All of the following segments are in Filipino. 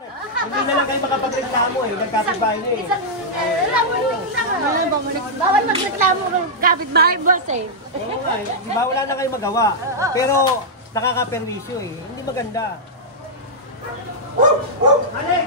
Hindi na lang kayo makapagreklamo eh, nagkapitbahay niyo eh. Alam mo yung isang, bawal magreklamo ng kapitbahay boss eh. Oo nga eh, di ba wala na kayo magawa. Pero nakakaperwisyo eh, hindi maganda. Alex!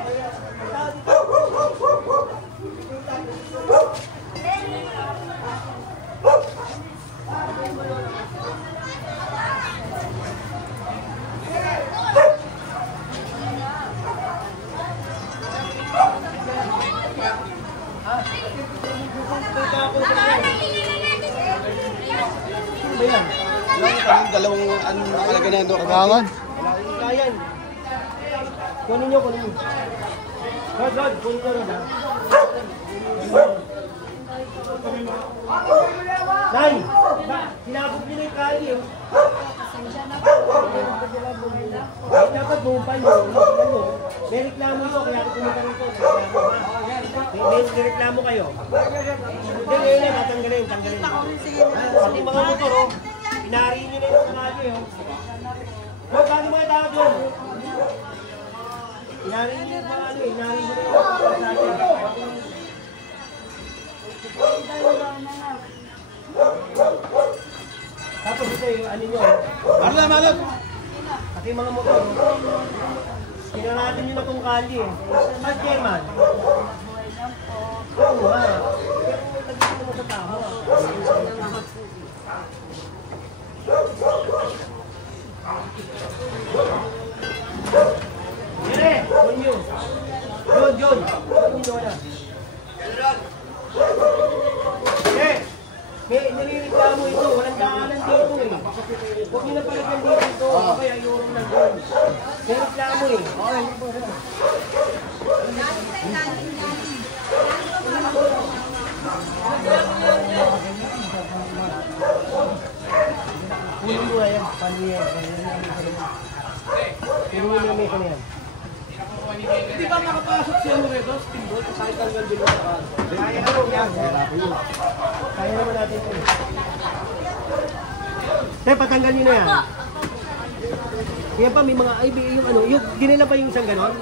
Dalawang nakalagay na doon. Kagangan. Kayan. Kunin nyo, kunin nyo. Rod, kunin nyo rin ha. Nay! Sinabog nyo na yung kali oh. Dapat bumpay nyo. May reklamo nyo, kaya ako pumunta rito. May reklamo kayo. Hindi, ngayon tatanggalin. Pati mga motor oh. Pinariin nyo na yung kali oh. Huwag kano mga tao doon. Pinariin nyo yung mga ano eh. Pinariin nyo na yung tapos ito yung ano nyo. Malap! Pati yung mga motor. Pinaratin nyo na itong kali eh. Mas German. Oo nga. Pero nagdito mo sa tao. Dire! John yun. John! John na. May nilireklamo ito, walang daanan dito eh. Huwag nyo na palagyan dito ito, kaya ayurong lang doon. May reklamo eh. Kunin mo na yan, paniya. Kunin mo na may kanyan. Hindi ba nakapasok siya mo rito? Steamboat? Sakit ang ganda dito sa Kaya naman yan. Kaya naman natin ito. Tay, patanggal nyo na yan. Yan pa, may mga yung ano, yung dinila pa yung isang gano'n.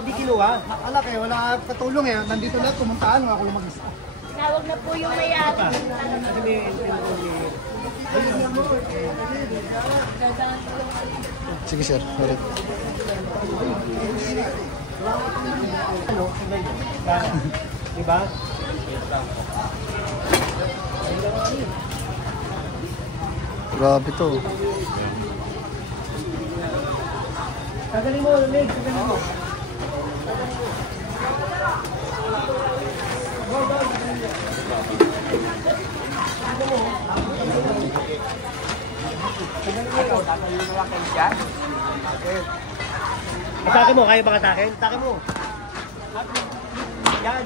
Hindi kinuha. Alak eh, wala katulong eh. Nandito lahat, pumuntaan mo ako yung mag-isa. Tawag na po yung may-ari. Kasi may Sige sir, sorry. ano, diba? Grabe to. Tagalin mo, Leg, tagalin mo. Atake mo, kaya bang atake? Atake mo. Yan.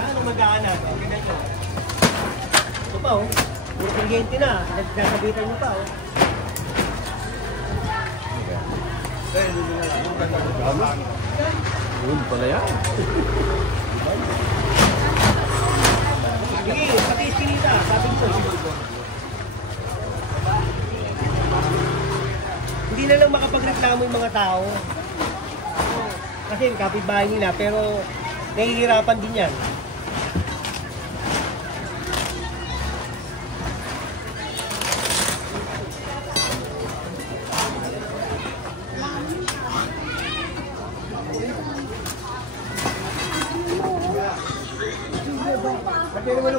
Ano mag-aanan? Ito pa oh. Puro kuryente na. Nagsasabitan nyo pa oh. Yun pala yan. Sige, pati iskinita. Sabi ko. Hindi na lang makapagreklamo yung mga tao. Kasi kapitbahay nila, pero nahihirapan din yan.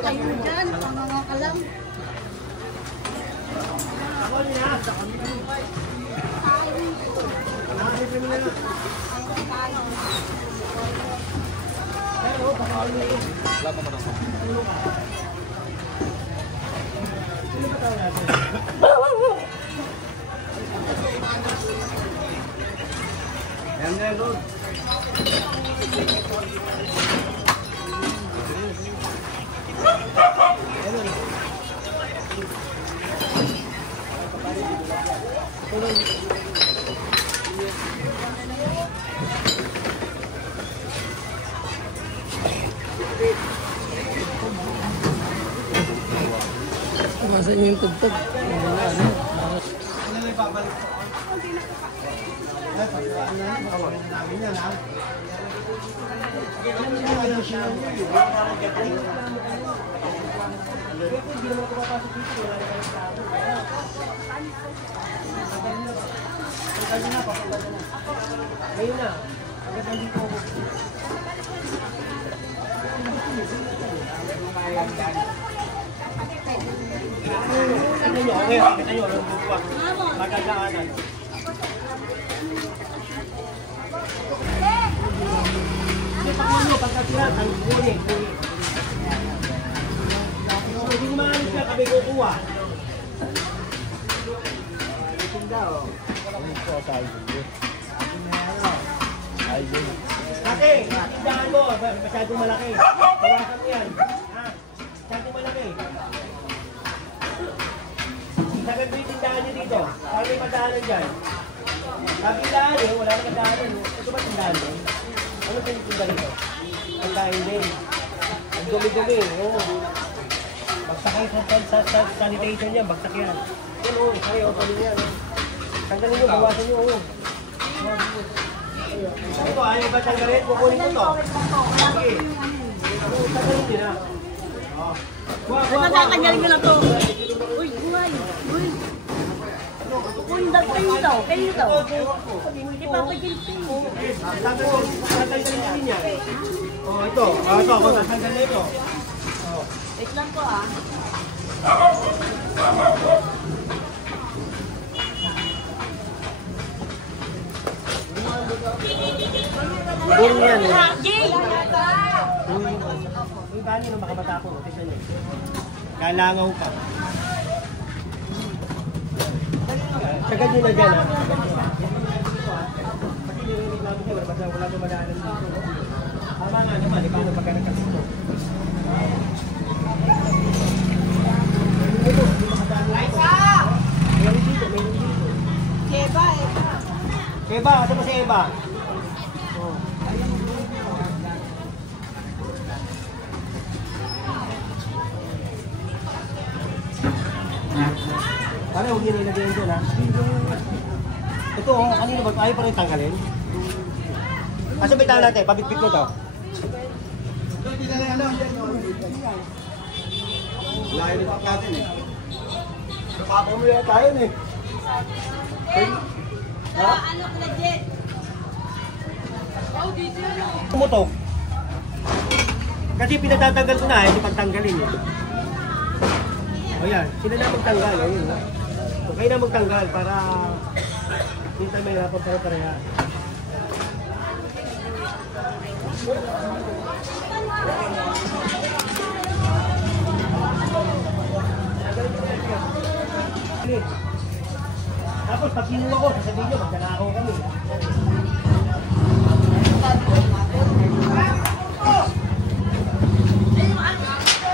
Kayo dyan, mga kalam. Ako nila. Ayan na doon. Bawasan niyo yung tugtog. Ayun na. Ano nyo? Okay, kita nyo. Anong buwa? Magagaanan. Hindi pa nyo, pagkatira, kunin. Hindi naman siya kami kukuha. Ate, tindahan mo. Masyadong malaki. Bawasan mo yan. Ha? Masyadong malaki. Sagad mo yung tindahan niyo dito. Para may madaanan dyan. Kabilaan eh, wala na madaanan. Ito ba tindahan mo? Ano pa yung tindahan dito? Ang kain din. Ang dumi-dumi. Oo. Bagsak kayo sa sanitation yan. Bagsak yan. Yan o, sa'yo. Pwede yan. Tanggalin nyo, bawasan nyo. Oo. Ito, ayaw ba tanggalin? Kukunin ko to. Sige. Tanggalin nyo na. Tatanggalin ko na to. Uy, buhay. Uy. Uy, kayo daw. Kayo daw. Hindi pa ako dito. Tatanggalin nyo niya. Oh, ito. Ito, ako tatanggalin na ito. Wait lang po ah. Buong yan eh. Jay! Yung bani nung makabata ko, tignan nyo. Kalangaw pa. Sagad nyo na dyan ha. Pati nire-reklamo nyo, wala dumadaanan dito. Tama nga naman, paano pagka nagkasito? Ito, hindi makadaanan dito. Mayroon dito, mayroon dito. Eba, Eba. Eba, asa ba si Eba? Oh. Para huwag yun ilagay yun ha. Ito oh, kanina ba? Ayaw pa rin tanggalin? Asa ba tayo natin? Pabitbit mo to. Layo ni Pakatin eh. Napapamula tayo eh. Ha? Ano ka legit? Oh, dito yun. Pumutok. Kasi pinatatanggal ko na eh, hindi pagtanggalin eh. O yan, sila na magtanggal. Ayun, ha? So, kayo na magtanggal para hindi tayo may rapor para Tapos pag kinuha ko, sasabihin nyo, magdanakaw kami.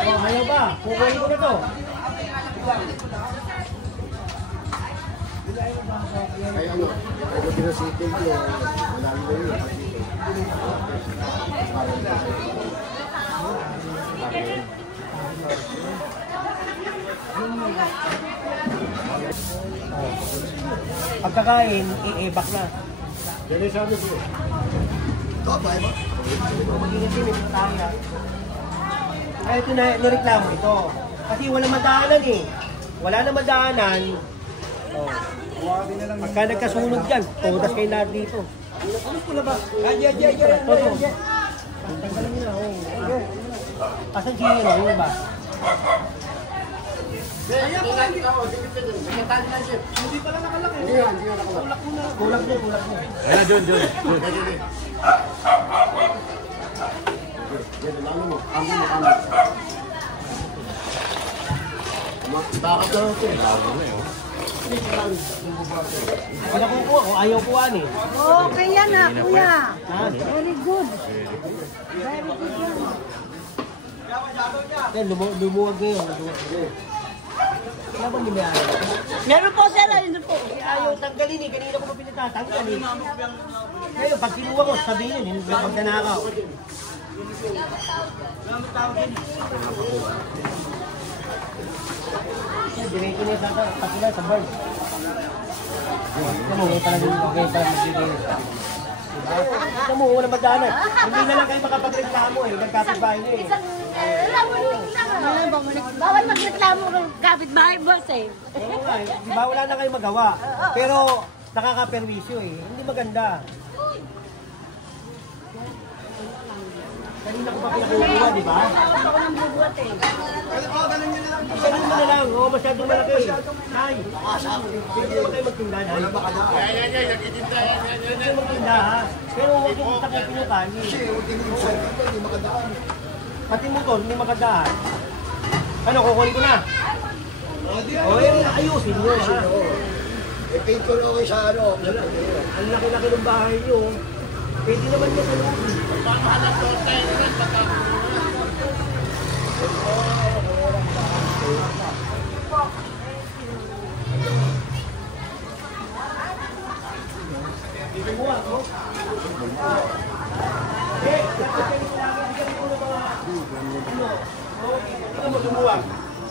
Oh, ayaw ba? Kukunin ko na to. Ay ano, ako pinasitin ko, wala nyo yun. Pagkakain, i-ebak na. Yan yung sabi ko. Ito, abay ba? Mag-ingat din, ito tayo. Kaya ito na nireklamo ito. Kasi wala madaanan eh. Wala na madaanan. Oh. Pagka nagkasunog dyan, todas kayo lahat dito. Ano pula ba? Yan. Tanggalin nyo na. Asan si Hero? Yung ba? Hindi pala nakalaki. Kulak nyo. Ayan, John. Yan, lalo mo. Kami mo. Bakit na ito eh? Wala kukuha o ayaw kuha eh. Okay yan ah, kuya. Ha? Very good. Very good yan. Lumuwag ngayon. Wala bang limayari? Meron po sir, ayun po. Ayaw tanggalin eh. Kanina ko pa pinatatanggal eh. Ngayon, pag kinuha ko, sabihin yun. Magdanakaw. Diretso niya sa kapila, sa bird. Ito mo, may talagang magbibigay. Ito mo, walang magdaanan. Hindi na lang kayo makapagreklamo eh. Nagkapit-bahay niyo eh. Bawal magreklamo ng kapitbahay, boss eh. Oo nga eh. Di ba wala na kayo magawa? Pero nakaka-perwisyo eh. Hindi maganda. Kanina ko pa pinakuha, di ba? Ako nang bubuhat eh. Ganun mo na lang. Oo, masyadong malaki. Nay, pwede naman kayo magtinda, Nay. Pwede kayo magtinda, ha? Pero huwag yung takipin yung kani. Pati motor, hindi makadaan. Ano, kukunin ko na? O, ayusin nyo, ha? paint ko lang sa ano. Ang laki-laki ng bahay nyo. Pwede naman nyo sa loob.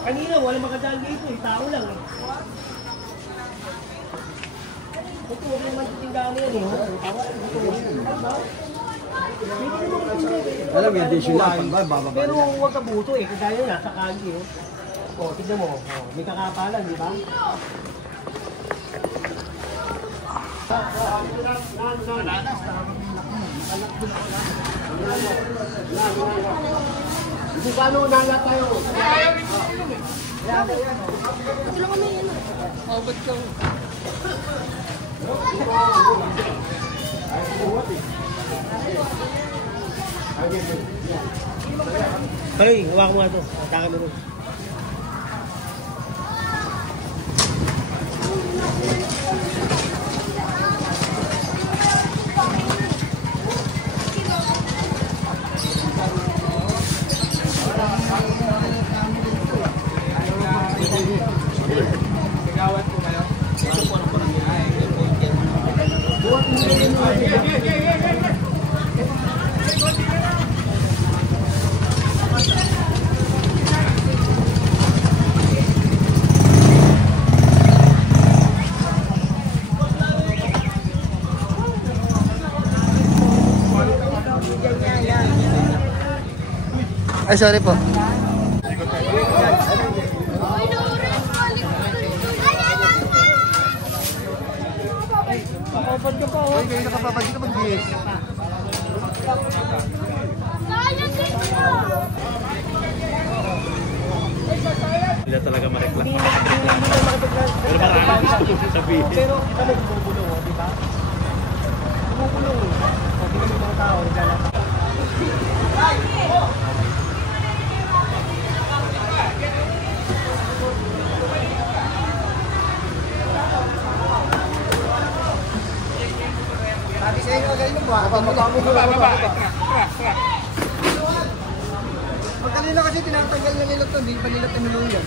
Kanina, wala makadaan dito eh. Tao lang eh. Ito, huwag naman titindahan yan eh. Alam mo, hindi sila bababa. Pero huwag ka buto eh. Kagaya na, sa kagi eh. O, tignan mo. O, may kakapalan, di ba? Hindi ka ano, nala tayo. Tulungan mo yun. Mabot ka. Kaloy, hawak mo nga ito. Atake mo rin. Sigawat ko kayo. Ay, sorry po. Uy, kayo nakapapagin ka mag-DS. Hindi talaga mareklam. Hindi na makapaglas. Pero marami gusto ko sasabihin. Pero kita mo bumubulong, di ba? Bumubulong eh. O, tingnan mo yung mga tao, naglalakad. Sabi sa inyo, ganyan mo. Baba. Pag kanina kasi tinatanggal na nila ito, hindi pa nila tinulungan.